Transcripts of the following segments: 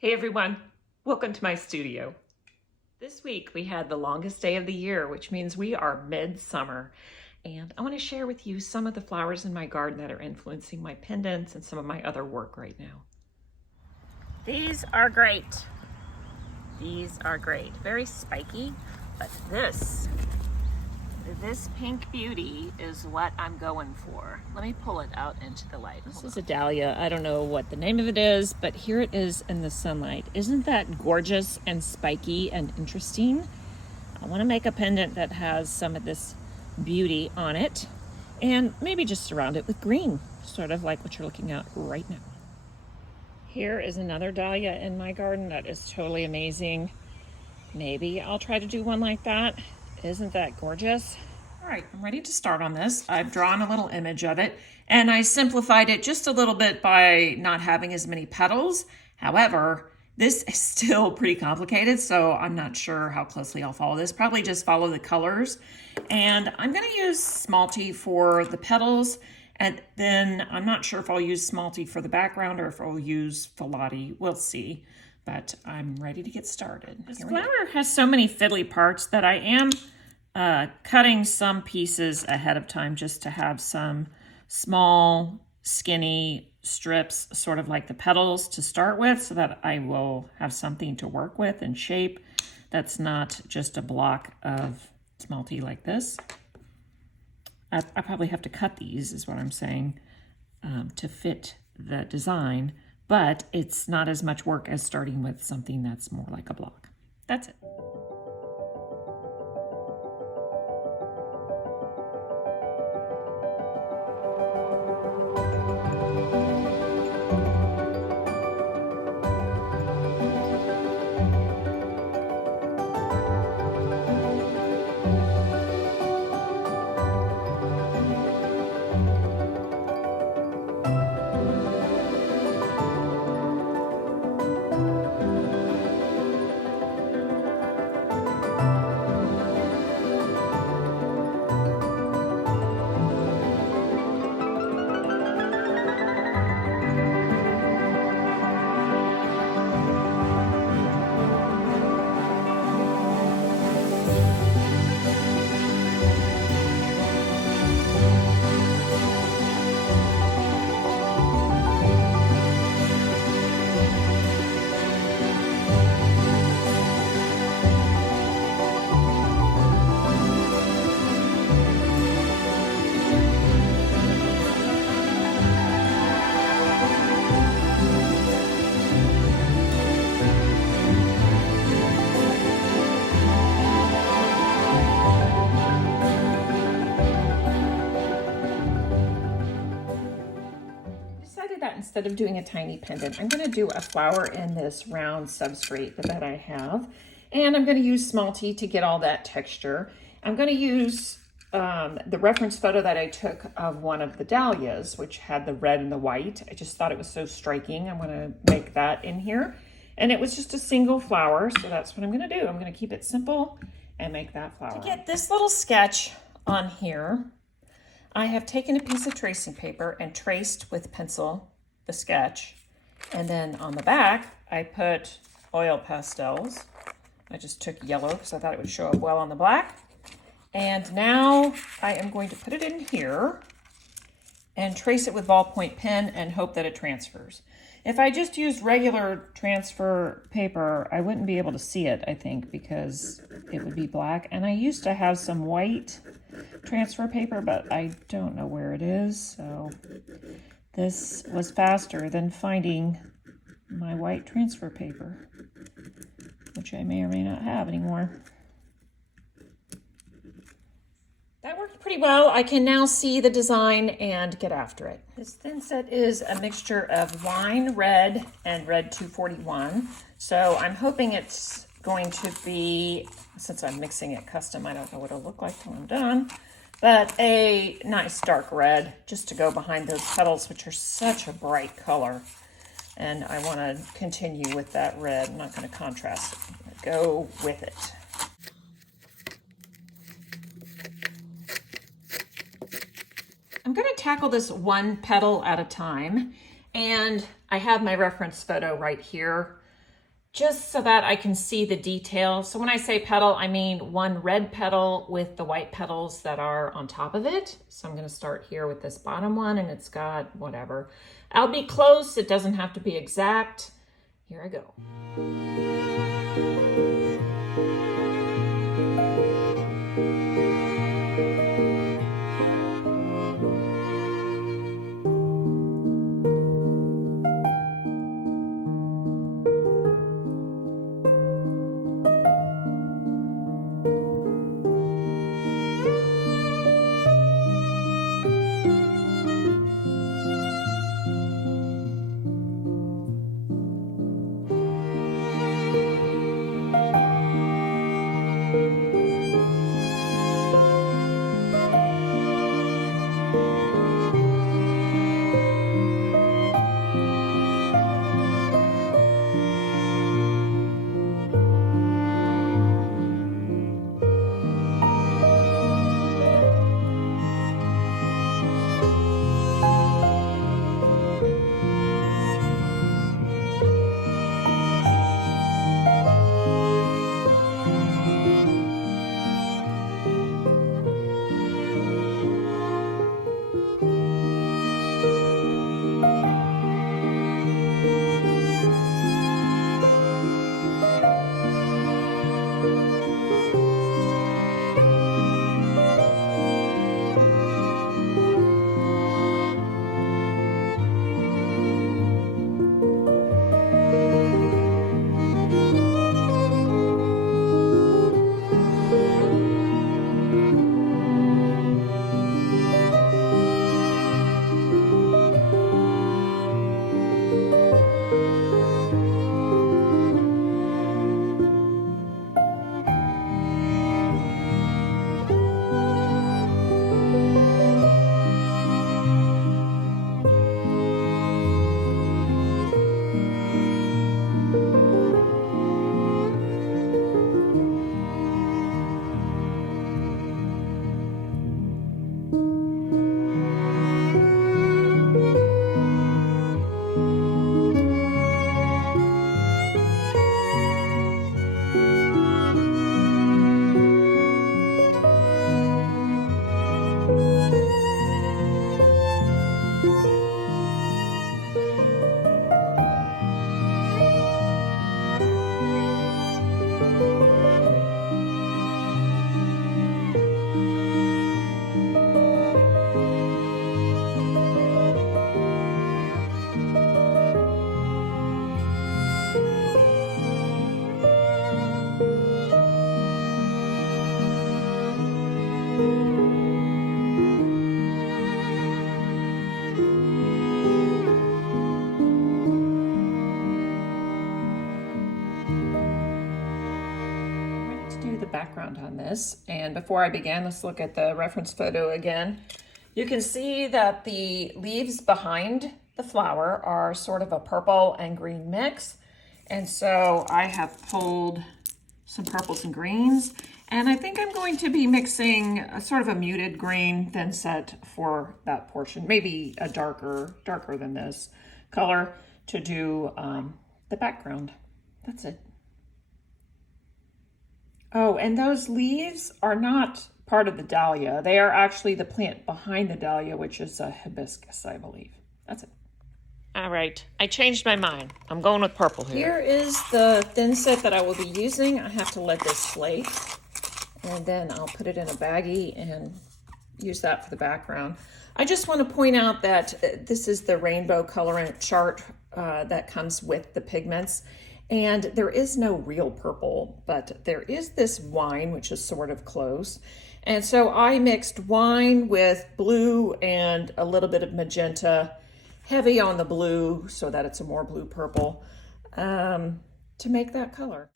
Hey everyone, welcome to my studio. This week we had the longest day of the year, which means we are midsummer. And I want to share with you some of the flowers in my garden that are influencing my pendants and some of my other work right now. These are great. These are great. Very spiky, but this pink beauty is what I'm going for. Let me pull it out into the light. This is a dahlia. I don't know what the name of it is, but here it is in the sunlight. Isn't that gorgeous and spiky and interesting? I want to make a pendant that has some of this beauty on it and maybe just surround it with green, sort of like what you're looking at right now. Here is another dahlia in my garden that is totally amazing. Maybe I'll try to do one like that. Isn't that gorgeous? All right, I'm ready to start on this. I've drawn a little image of it and I simplified it just a little bit by not having as many petals. However, this is still pretty complicated, so I'm not sure how closely I'll follow this. Probably just follow the colors. And I'm gonna use Smalti for the petals, and then I'm not sure if I'll use Smalti for the background or if I'll use filati. We'll see. But I'm ready to get started. This flower has so many fiddly parts that I am cutting some pieces ahead of time just to have some small, skinny strips, sort of like the petals to start with, so that I will have something to work with and shape that's not just a block of Smalti like this. I probably have to cut these, is what I'm saying, to fit the design. But it's not as much work as starting with something that's more like a block. That's it. That instead of doing a tiny pendant, I'm going to do a flower in this round substrate that I have, and I'm going to use Smalti to get all that texture. I'm going to use the reference photo that I took of one of the dahlias, which had the red and the white. I just thought it was so striking. I'm going to make that in here, and it was just a single flower, so that's what I'm going to do. I'm going to keep it simple and make that flower. To get this little sketch on here, I have taken a piece of tracing paper and traced with pencil the sketch, and then on the back I put oil pastels. I just took yellow because I thought it would show up well on the black, and now I am going to put it in here and trace it with ballpoint pen and hope that it transfers. If I just used regular transfer paper, I wouldn't be able to see it, I think, because it would be black. And I used to have some white transfer paper, but I don't know where it is. So this was faster than finding my white transfer paper, which I may or may not have anymore. That worked pretty well. I can now see the design and get after it. This thinset is a mixture of wine red and red 241. So I'm hoping it's going to be, since I'm mixing it custom, I don't know what it'll look like when I'm done, but a nice dark red just to go behind those petals, which are such a bright color. And I want to continue with that red. I'm not going to contrast it. I'm going to go with it. I'm going to tackle this one petal at a time, and I have my reference photo right here just so that I can see the detail. So when I say petal, I mean one red petal with the white petals that are on top of it. So I'm going to start here with this bottom one, and it's got whatever. I'll be close. It doesn't have to be exact. Here I go. Background on this, and before I begin, let's look at the reference photo again. You can see that the leaves behind the flower are sort of a purple and green mix, and so I have pulled some purples and greens, and I think I'm going to be mixing a sort of a muted green thinset for that portion, maybe a darker than this color to do the background. That's it. Oh, and those leaves are not part of the dahlia. They are actually the plant behind the dahlia, which is a hibiscus, I believe. That's it. All right, I changed my mind. I'm going with purple here. Here is the thinset that I will be using. I have to let this flake, and then I'll put it in a baggie and use that for the background. I just want to point out that this is the rainbow colorant chart that comes with the pigments. And there is no real purple, but there is this wine, which is sort of close. And so I mixed wine with blue and a little bit of magenta, heavy on the blue so that it's a more blue purple, to make that color.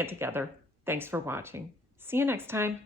it together. Thanks for watching. See you next time.